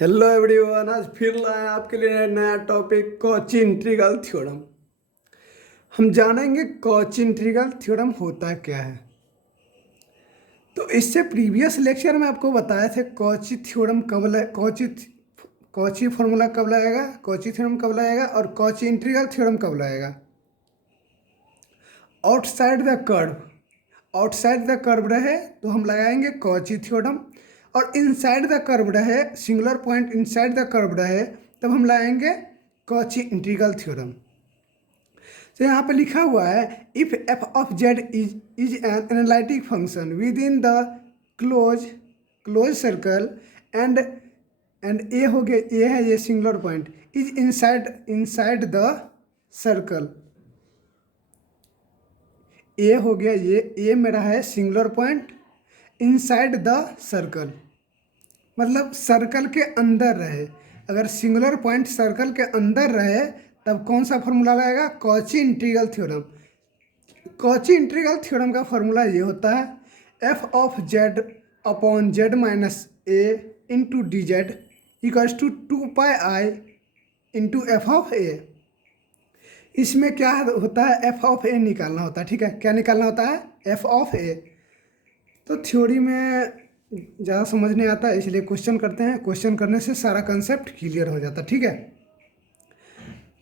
Hello everyone, आज फिर लाए आपके लिए नया टॉपिक कॉची इंटीग्रल थ्योरम। हम जानेंगे कॉची इंटीग्रल थ्योरम होता क्या है। तो इससे प्रीवियस लेक्चर में आपको बताए थे कॉची थ्योरम कब कॉची फॉर्मूला कब लगाएगा, कॉची थ्योरम कब लगाएगा और कॉची इंटीग्रल थ्योरम कब लगाएगा। आउटसाइड द कर्व रहे तो हम लगाएंगे कॉची थ्योरम, और इनसाइड द कर्व रहे, singular point inside the curve रहे, तब हम लगाएंगे कॉची इंटीग्रल थ्योरम। तो यहाँ पे लिखा हुआ है if F of Z is an analytic function within the closed circle and A हो गया, ए है ये singular point, is inside the circle. A हो गया, ये ए मेरा है singular point inside the circle, मतलब सर्कल के अंदर रहे। अगर सिंगुलर पॉइंट सर्कल के अंदर रहे तब कौन सा फॉर्मूला लगेगा, Cauchy integral theorem. Cauchy integral theorem का फॉर्मूला ये होता है F of Z upon Z minus A into D Z equals to 2πi into F of A. इसमें क्या होता है, एफ ऑफ ए निकालना होता है। ठीक है, क्या निकालना होता है, एफ ऑफ ए। तो थ्योरी में ज़्यादा समझ नहीं आता है, इसलिए क्वेश्चन करते हैं। क्वेश्चन करने से सारा कंसेप्ट क्लियर हो जाता है। ठीक है,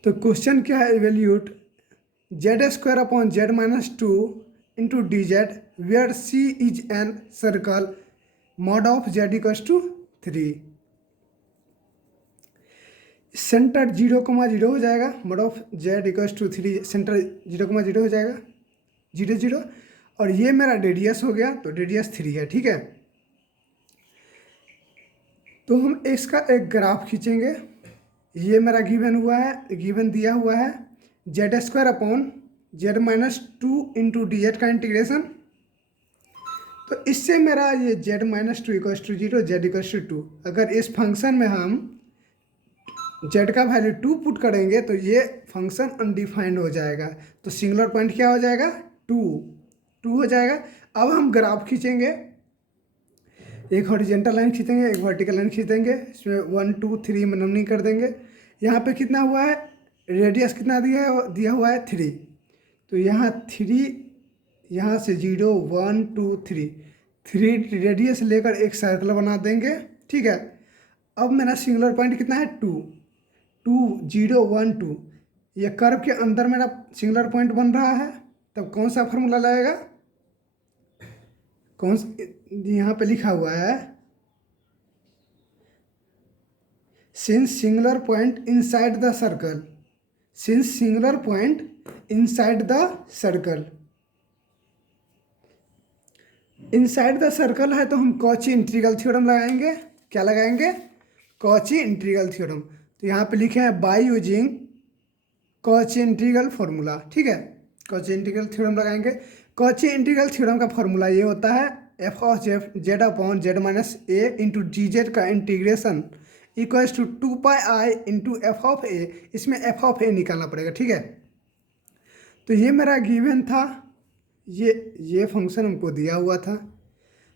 तो क्वेश्चन क्या है, evaluate Z square upon Z minus 2 into D Z where C is an circle mod of Z equals to 3। Centre 0,0 हो जाएगा, mod of Z equals to 3, centre 0,0 हो जाएगा, 0 0, और ये मेरा रेडियस हो गया, तो रेडियस 3 है। ठीक है, तो हम इसका एक ग्राफ खींचेंगे। ये मेरा गिवन हुआ है, गिवन दिया हुआ है Z square upon Z minus 2 into D Z का इंटीग्रेशन। तो इससे मेरा ये Z minus 2 equals to 0, Z equals to 2। अगर इस फंक्शन में हम जेड का वैल्यू 2 पुट करेंगे तो ये फंक्शन अनडिफाइंड हो जाएगा। तो सिंगुलर पॉइंट क्या हो जाएगा, 2 हो जाएगा। अब हम ग्राफ खींचेंगे, एक हॉरिजेंटल लाइन खींचेंगे, एक वर्टिकल लाइन खींचेंगे, इसमें 1 2 3 मनमनी कर देंगे। यहाँ पे कितना हुआ है, रेडियस कितना दिया हुआ है 3, तो यहाँ 3, यहाँ से 0 1 2 3 रेडियस लेकर एक सर्कल बना देंगे। ठीक है, अब मेरा सिंगुलर पॉइंट कितना है, 2 0 1 2, ये कर्व के अंदर मेरा सिंगुलर पॉइंट बन रहा है। तब कौन सा फॉर्मूला लगेगा, यहाँ पे लिखा हुआ है since singular point inside the circle, since singular point inside the circle, inside the circle है तो हम कॉची इंटीग्रल थ्योरम लगाएंगे। क्या लगाएंगे, कॉची इंटीग्रल थ्योरम। तो यहाँ पे लिखे हैं by using Cauchy integral formula. ठीक है, कॉची इंटीग्रल थ्योरम लगाएंगे। कॉची इंटीग्रल थ्योरम का फॉर्मूला ये होता है F of Z upon Z minus A into D Z का integration equals to 2πi into F of A. इसमें एफ ऑफ ए निकालना पड़ेगा। ठीक है, तो ये मेरा गिवन था, ये फंक्शन हमको दिया हुआ था,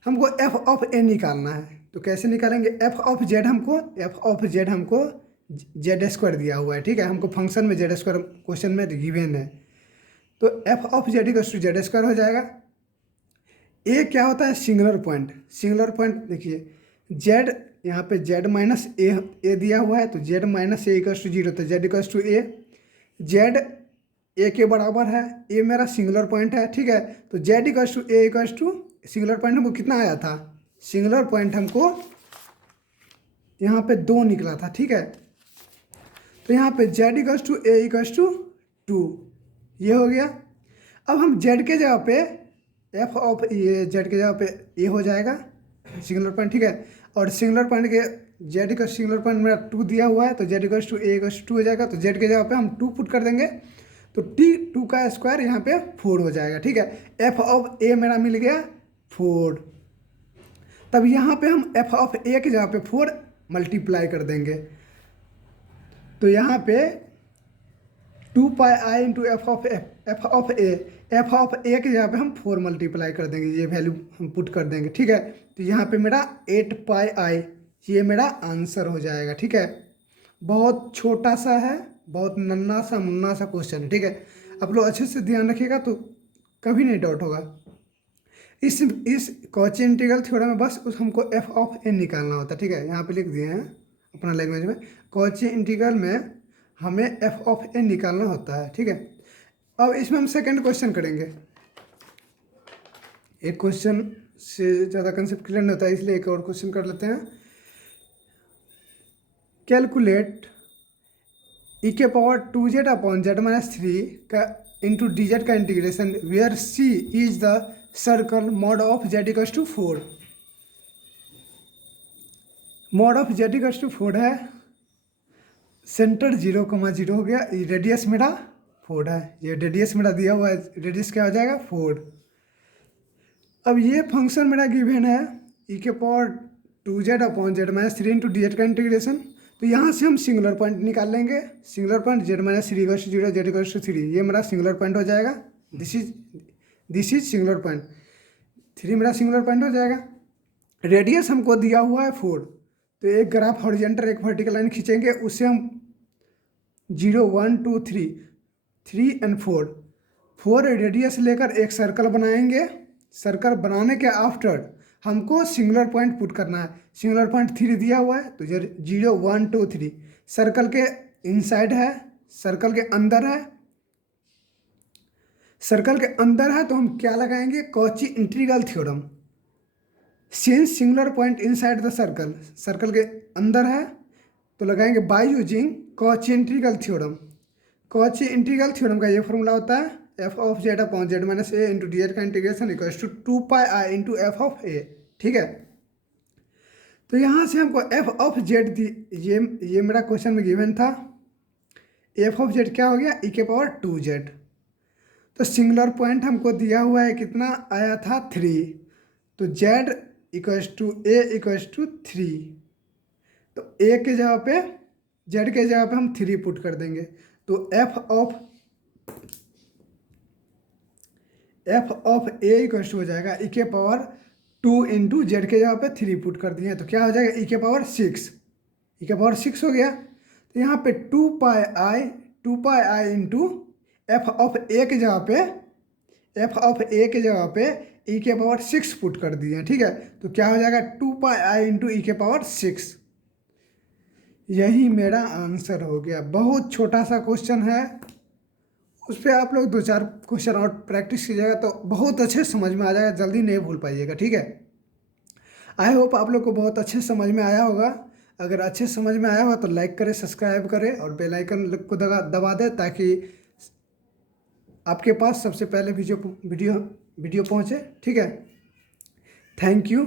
हमको एफ ऑफ ए निकालना है। तो कैसे निकालेंगे, एफ ऑफ जेड हमको जेड स्क्वायर दिया हुआ है। ठीक है, हमको फंक्शन में जेड स्क्वायर क्वेश्चन में गिवन है, तो F of Z equals to Z square हो जाएगा। ए क्या होता है, सिंगुलर पॉइंट। सिंगुलर पॉइंट देखिए, जेड यहाँ पे जेड माइनस ए दिया हुआ है, तो Z minus A equals to 0, तो Z equals to A. Z A के बराबर है, ए मेरा सिंगुलर पॉइंट है। ठीक है, तो Z equals to A equals to, singular point हमको कितना आया था, सिंगुलर पॉइंट हमको यहाँ पे 2 निकला था। ठीक है, तो यहाँ पे Z equals to A equals to 2, ये हो गया। अब हम जेड के जगह पे एफ ऑफ ये जेड के जगह पे ए हो जाएगा सिंगुलर पॉइंट। ठीक है, और सिंगुलर पॉइंट के जेड का सिंगुलर पॉइंट मेरा 2 दिया हुआ है, तो Z equals to A equals to 2 हो जाएगा। तो जेड के जगह पे हम 2 पुट कर देंगे, तो 2 का स्क्वायर यहाँ पे 4 हो जाएगा। ठीक है, एफ ऑफ ए मेरा मिल गया 4। तब यहाँ पे हम एफ ऑफ ए की जगह पे 4 मल्टीप्लाई कर देंगे, तो यहाँ पे 2πi इंटू एफ ऑफ ए की जगह पे हम 4 मल्टीप्लाई कर देंगे, ये वैल्यू हम पुट कर देंगे। ठीक है, तो यहाँ पे मेरा 8πi ये मेरा आंसर हो जाएगा। ठीक है, बहुत छोटा सा है, बहुत नन्ना सा मुन्ना सा क्वेश्चन है। ठीक है, आप लोग अच्छे से ध्यान रखिएगा तो कभी नहीं डाउट होगा। इस कॉची इंटीग्रल थ्योरम में बस उस हमको एफ ऑफ एन निकालना होता है। ठीक है, यहाँ पे लिख दिए हैं अपना लैंग्वेज में, कॉची इंटीग्रल में हमें एफ ऑफ एन निकालना होता है। ठीक है, अब इसमें हम सेकंड क्वेश्चन करेंगे। एक क्वेश्चन से ज़्यादा कंसेप्ट क्लियर नहीं होता है, इसलिए एक और क्वेश्चन कर लेते हैं। कैलकुलेट ई के power 2z upon z minus 3 का इंटू डी जेड का integration where C is the circle mod of z equals to 4। Mod of z equals to 4 है, सेंटर 0,0 हो गया, रेडियस मेरा 4 है, ये रेडियस मेरा दिया हुआ है, रेडियस क्या हो जाएगा 4। अब ये फंक्शन मेरा गिवन है ई के power 2z upon z minus 3 into D Z का इंटीग्रेशन। तो यहाँ से हम सिंगुलर पॉइंट निकाल लेंगे, singular point z minus 3 equals to 0, z equals to 3, ये मेरा सिंगुलर पॉइंट हो जाएगा। दिस इज सिंगुलर पॉइंट, 3 मेरा सिंगुलर पॉइंट हो जाएगा। रेडियस हमको दिया हुआ है 4, तो एक ग्राफ हॉरिजॉन्टल एक वर्टिकल लाइन खींचेंगे, उससे हम 0 1 2 3 एंड 4 रेडियस लेकर एक सर्कल बनाएंगे। सर्कल बनाने के आफ्टर हमको सिंगुलर पॉइंट पुट करना है। सिंगुलर पॉइंट 3 दिया हुआ है, तो 0 1 2 3 सर्कल के इनसाइड है, सर्कल के अंदर है, सर्कल के अंदर है तो हम क्या लगाएंगे, Cauchy integral theorem. Since singular point inside the circle, circle के अंदर है तो लगाएंगे by using Cauchy integral theorem. Cauchy integral theorem का ये फॉर्मूला होता है F of Z upon Z minus A into D Z का integration equals to 2 pi I into F of A. ठीक है, तो यहाँ से हमको एफ ऑफ जेड दी, ये मेरा क्वेश्चन में गिवन था। एफ ऑफ जेड क्या हो गया, ई के पावर 2z। तो सिंगुलर पॉइंट हमको दिया हुआ है, कितना आया था 3, तो z equals to A equals to 3, तो ए के जगह पे z के जगह पे हम 3 पुट कर देंगे, तो F of A equals to हो जाएगा ई के पावर 2 इंटू जेड के जगह पे 3 पुट कर दिए, तो क्या हो जाएगा ई के पावर 6, ई के पावर 6 हो गया। तो यहाँ पे 2 pi I into F of ए के जगह पे, एफ ऑफ ए के जगह पे ई के पावर 6 पुट कर दिए। ठीक है, तो क्या हो जाएगा 2 पाई आई इंटू ई के पावर 6। यही मेरा आंसर हो गया। बहुत छोटा सा क्वेश्चन है, उस पर आप लोग 2-4 क्वेश्चन और प्रैक्टिस कीजिएगा तो बहुत अच्छे समझ में आ जाएगा, जल्दी नहीं भूल पाइएगा। ठीक है, आई होप आप लोग को बहुत अच्छे समझ में आया होगा। अगर अच्छे समझ में आया होगा तो लाइक करें, सब्सक्राइब करें और बेल आइकन को दबा दें ताकि आपके पास सबसे पहले वीडियो पहुंचे। ठीक है, थैंक यू।